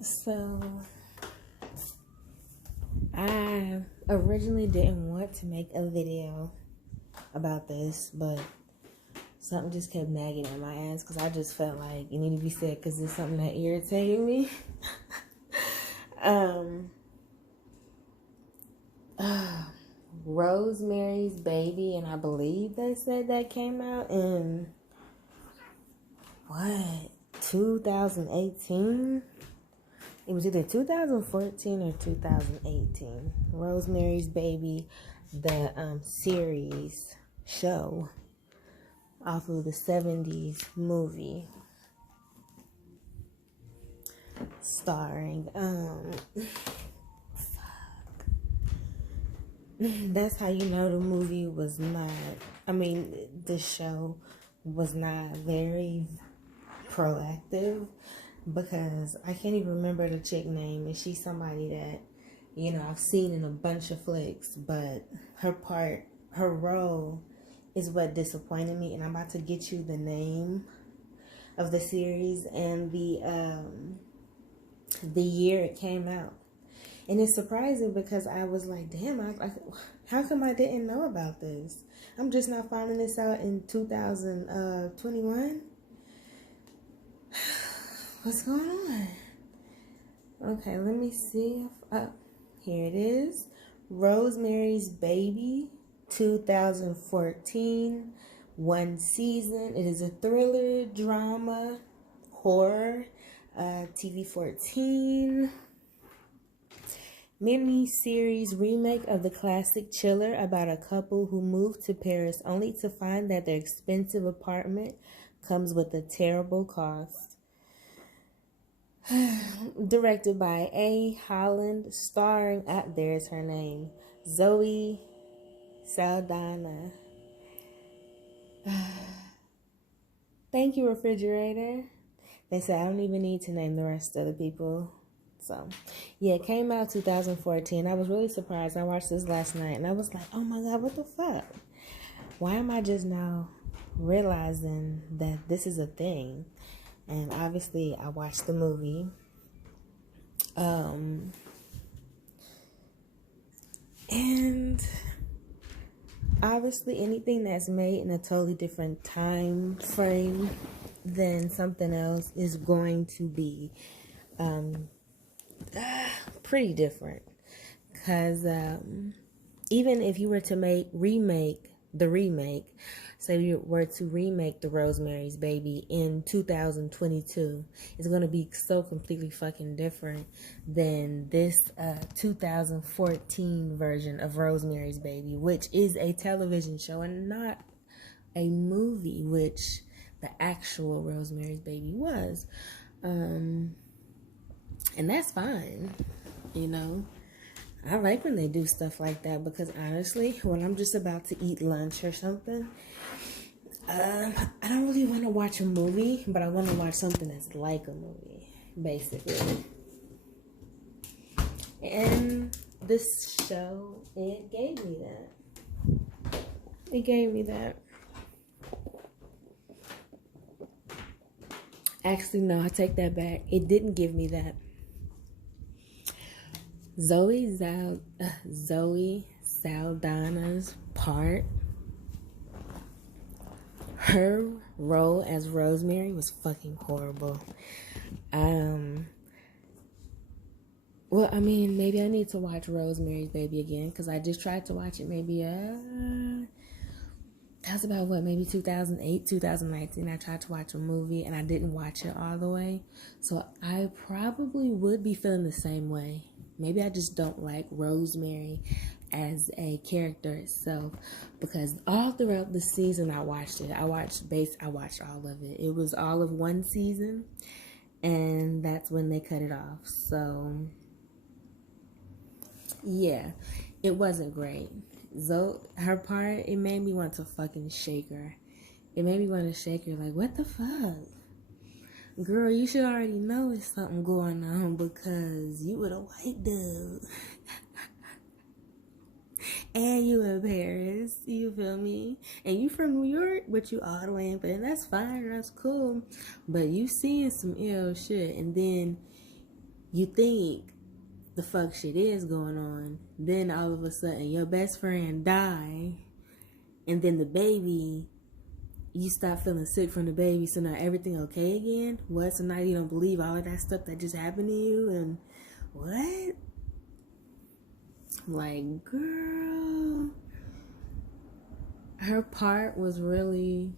So, I originally didn't want to make a video about this, but something just kept nagging at my ass because I just felt like it needed to be said because it's something that irritated me. Rosemary's Baby, and I believe they said that came out in, 2018? It was either 2014 or 2018. Rosemary's Baby, the series show off of the 70s movie starring that's how you know the movie was not, the show was not very proactive, because I can't even remember the chick name, and she's somebody that, I've seen in a bunch of flicks, but her role is what disappointed me, and I'm about to get you the name of the series and the year it came out. And it's surprising because I was like, damn, how come I didn't know about this? I'm just not finding this out in 2021. What's going on? Okay, let me see if here it is. Rosemary's Baby, 2014, one season. It is a thriller, drama, horror, TV 14 mini-series remake of the classic chiller about a couple who moved to Paris only to find that their expensive apartment comes with a terrible cost. Directed by A. Holland, starring, there's her name, Zoe Saldana. Thank you, refrigerator. They said I don't even need to name the rest of the people. So, yeah, it came out 2014. I was really surprised. I watched this last night, and I was like, oh my God, what the fuck? Why am I just now realizing that this is a thing? And obviously, I watched the movie. And obviously, anything that's made in a totally different time frame than something else is going to be pretty different, because even if you were to remake, say you were to remake the Rosemary's Baby in 2022, it's going to be so completely fucking different than this 2014 version of Rosemary's Baby, which is a television show and not a movie, which the actual Rosemary's Baby was. And that's fine, I like when they do stuff like that, because honestly, when I'm just about to eat lunch or something, I don't really want to watch a movie, but I want to watch something that's like a movie, basically. And this show, it gave me that. Actually, no, I take that back. It didn't give me that. Zoe Saldana's part, her role as Rosemary was fucking horrible. Maybe I need to watch Rosemary's Baby again, because I just tried to watch it maybe that was about maybe 2008, 2019. I tried to watch a movie and I didn't watch it all the way. So I probably would be feeling the same way. Maybe I just don't like Rosemary as a character itself, because all throughout the season I watched it. I watched all of it. It was all of one season, and that's when they cut it off. So yeah, it wasn't great. Her part, it made me want to fucking shake her. It made me want to shake her like, what the fuck? Girl, you should already know it's something going on, because you with a white dude. And you in Paris, you feel me? And you from New York, but you all the way in Paris. That's fine, that's cool. But you seeing some ill shit, and then you think the fuck shit is going on. Then all of a sudden your best friend die, and then the baby, you stop feeling sick from the baby, so now everything okay again? What? So now you don't believe all of that stuff that just happened to you? And what? Like, girl, her part was really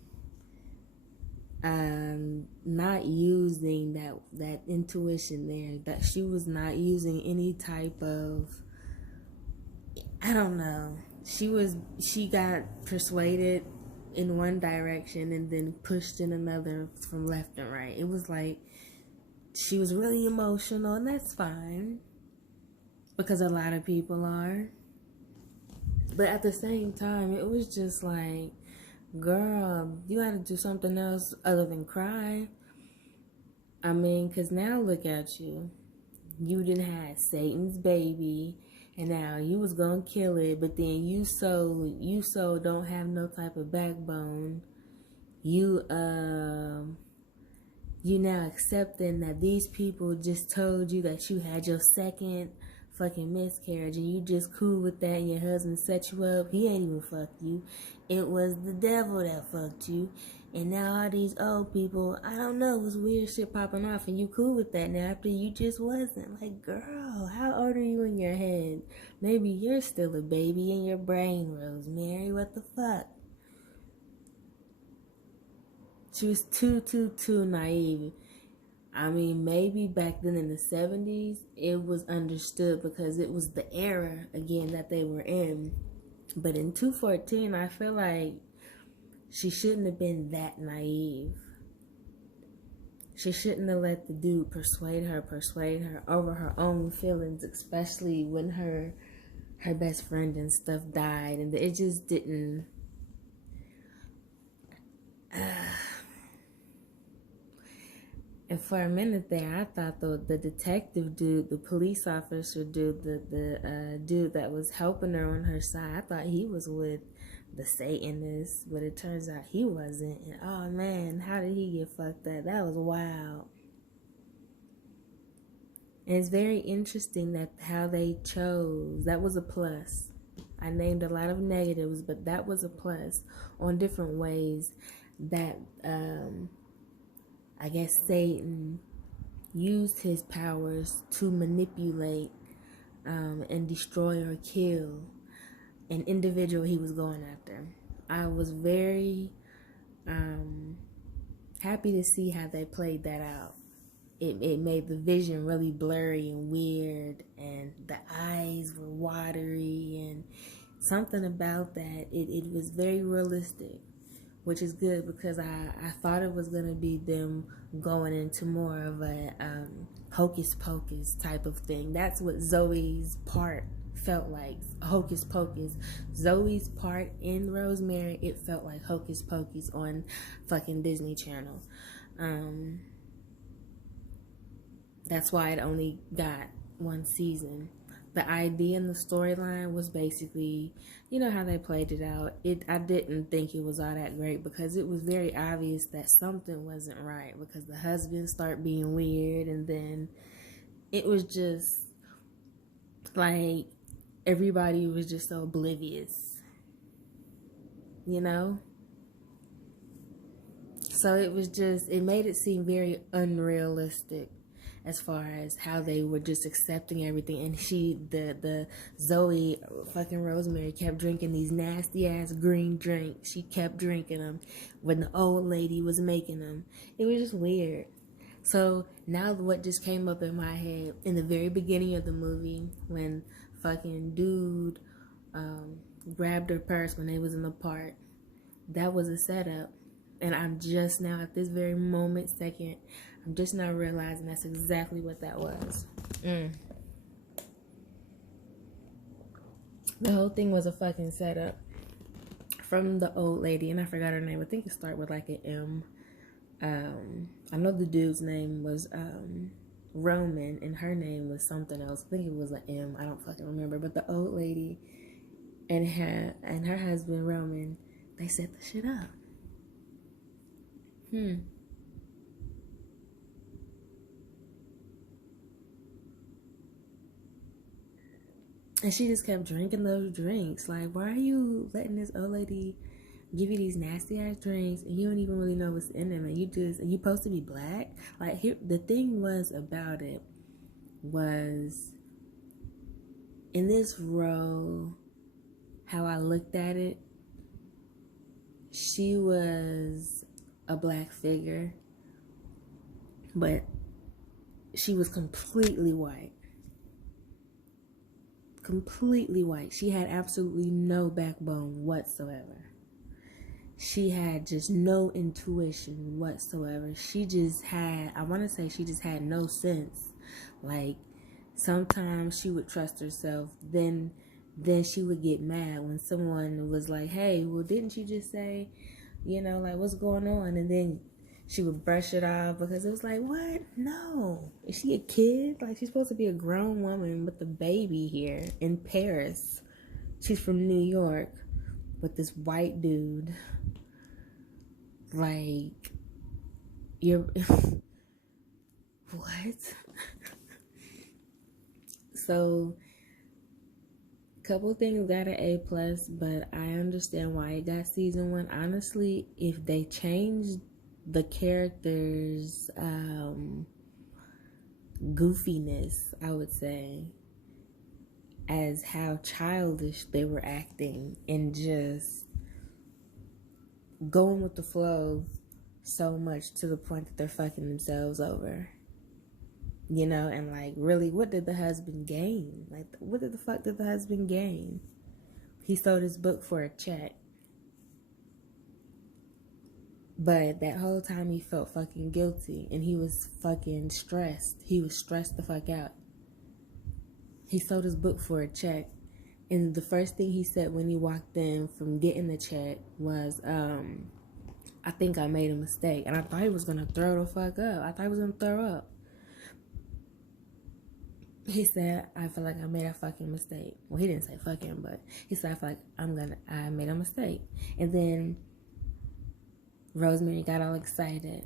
not using that intuition there. That she was not using any type of, I don't know. She got persuaded in one direction and then pushed in another from left and right. It was like she was really emotional, and that's fine because a lot of people are. But at the same time, it was just like, girl, you gotta do something else other than cry. I mean, because now look at you. You didn't have Satan's baby, and now you was gonna kill it, but then you so don't have no type of backbone. You now accepting that these people just told you that you had your second fucking miscarriage, and you just cool with that, and your husband set you up. He ain't even fucked you. It was the devil that fucked you. And now all these old people, I don't know, it was weird shit popping off, and you cool with that now after you just wasn't. Like, girl, how old are you in your head? Maybe you're still a baby in your brain, Rosemary. What the fuck? She was too naive. I mean, maybe back then in the 70s, it was understood because it was the era, again, that they were in. But in 214, I feel like she shouldn't have been that naive. She shouldn't have let the dude persuade her over her own feelings, especially when her best friend and stuff died. And it just didn't... And for a minute there, I thought the detective dude, the police officer dude, the dude that was helping her on her side, I thought he was with the Satanist, but it turns out he wasn't. And oh man, how did he get fucked up? That was wild. And it's very interesting that how they chose. That was a plus. I named a lot of negatives, but that was a plus on different ways that I guess Satan used his powers to manipulate and destroy or kill an individual he was going after. I was very happy to see how they played that out. It made the vision really blurry and weird, and the eyes were watery, and something about that, it was very realistic, which is good because I thought it was going to be them going into more of a hocus pocus type of thing. That's what Zoe's part felt like, hocus pocus. Zoe's part in Rosemary, it felt like hocus pocus on fucking Disney Channel. That's why it only got one season. The idea and the storyline was basically, you know how they played it out. I didn't think it was all that great because it was very obvious that something wasn't right because the husband started being weird, and then it was just like everybody was just so oblivious, you know? So it made it seem very unrealistic as far as how they were just accepting everything. And the Zoe fucking Rosemary kept drinking these nasty ass green drinks. She kept drinking them when the old lady was making them. It was just weird. So now what just came up in my head in the very beginning of the movie when fucking dude grabbed her purse when they was in the park, that was a setup. And I'm just now at this very second, I'm just now realizing that's exactly what that was. The whole thing was a fucking setup from the old lady, and I forgot her name. I think it started with like an M. I know the dude's name was Roman, and her name was something else. I think it was an M. I don't fucking remember. But the old lady and her husband Roman, they set the shit up. And she just kept drinking those drinks. Like, why are you letting this old lady give you these nasty ass drinks and you don't even really know what's in them, and you're supposed to be black? Like, here the thing was about it was, in this role, how I looked at it, she was a black figure, but she was completely white. Completely white. She had absolutely no backbone whatsoever. She had just no intuition whatsoever. She just had, I want to say she just had no sense. Like, sometimes she would trust herself, then she would get mad when someone was like, hey, well, didn't you just say, like, what's going on? And then she would brush it off because it was like, what? No. Is she a kid? Like, she's supposed to be a grown woman with a baby here in Paris. She's from New York with this white dude. Like, you're... What? So, couple things got an A+, but I understand why it got season 1. Honestly, if they changed the characters' goofiness, I would say, as how childish they were acting and just going with the flow so much to the point that they're fucking themselves over. And like, really, what did the husband gain? Like, what the fuck did the husband gain? He sold his book for a check. But that whole time he felt fucking guilty and he was fucking stressed. He was stressed the fuck out. He sold his book for a check. And the first thing he said when he walked in from getting the check was, I think I made a mistake. And I thought he was going to throw the fuck up. I thought he was going to throw up. He said, I feel like I made a fucking mistake. Well, he didn't say fucking, but he said, I feel like I made a mistake. And then Rosemary got all excited.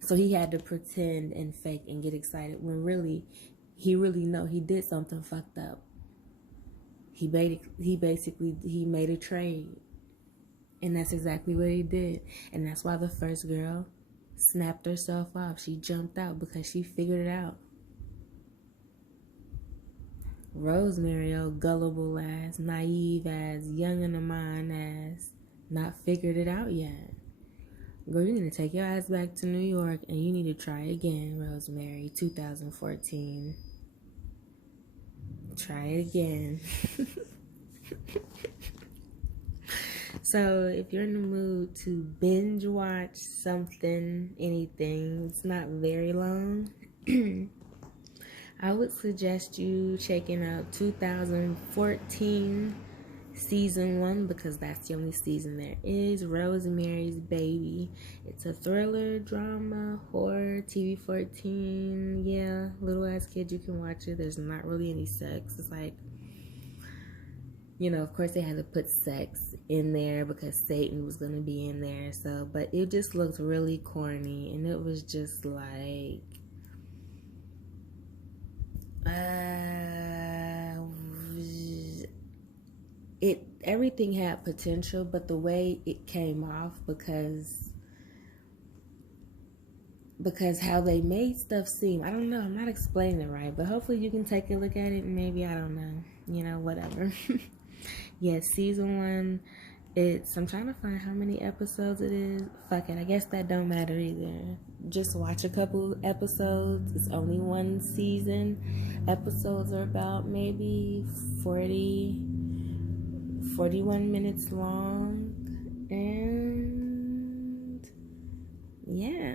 So he had to pretend and fake and get excited when really, he did something fucked up. He made a trade. And that's exactly what he did. And that's why the first girl snapped herself off. She jumped out because she figured it out. Rosemary, oh, gullible ass, naive ass, young in the mind ass, not figured it out yet. Girl, you need to take your ass back to New York and you need to try again, Rosemary. 2014. Try it again. So, if you're in the mood to binge watch something, anything, it's not very long. I would suggest you checking out 2014 season 1 because that's the only season there is. Rosemary's Baby. It's a thriller, drama, horror, TV-14. Yeah, little ass kid, you can watch it. There's not really any sex. It's like, of course they had to put sex in there because Satan was going to be in there. So, but it just looked really corny and it was just like, everything had potential, but the way it came off because how they made stuff seem, I don't know, I'm not explaining it right, but hopefully you can take a look at it and maybe, I don't know, whatever. Yeah, season 1, I'm trying to find how many episodes it is. Fuck it, I guess that don't matter either. Just watch a couple episodes. It's only one season. Episodes are about maybe 41 minutes long. And yeah.